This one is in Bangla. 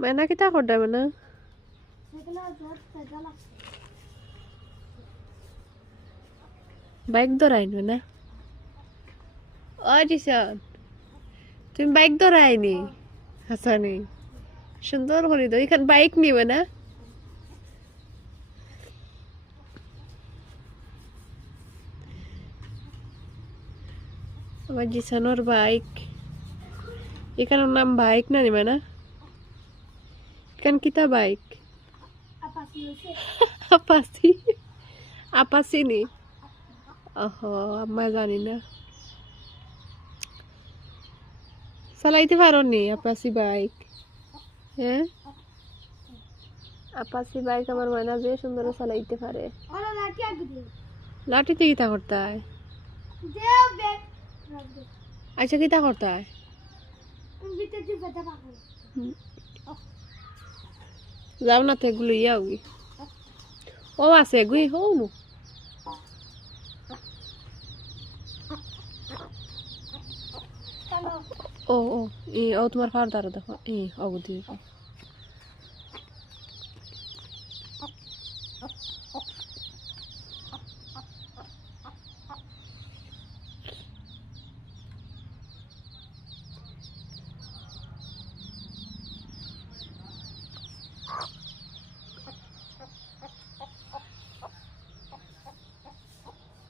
मैंने कितना खोटा मैंने बाइक दौड़ाइन मैंने और जिसान तुम बाइक दौड़ाइनी हासानी सुंदर করে দাও এখানে বাইক নিবে না আমার জিসানোর বাইক এখানে নাম বাইক না নিবে না এখানে কিতা বাইক আপাসি আপাসি নি ওহো আম্মা জানি না চালাইতে পারো নি আপাসি বাইক হ্যাঁ আপাসি বাইক আমার ময়না যে সুন্দর চালাইতে পারে লাঠিতে কিতা করতে হয় আচ্ছা কিতা করতে হয় যাও না তো এগুলো ইয়াওগি ও আছে এগুই হও নু ও ও ই ও তোমার ফার দাঁড়া দেখো ই অগদি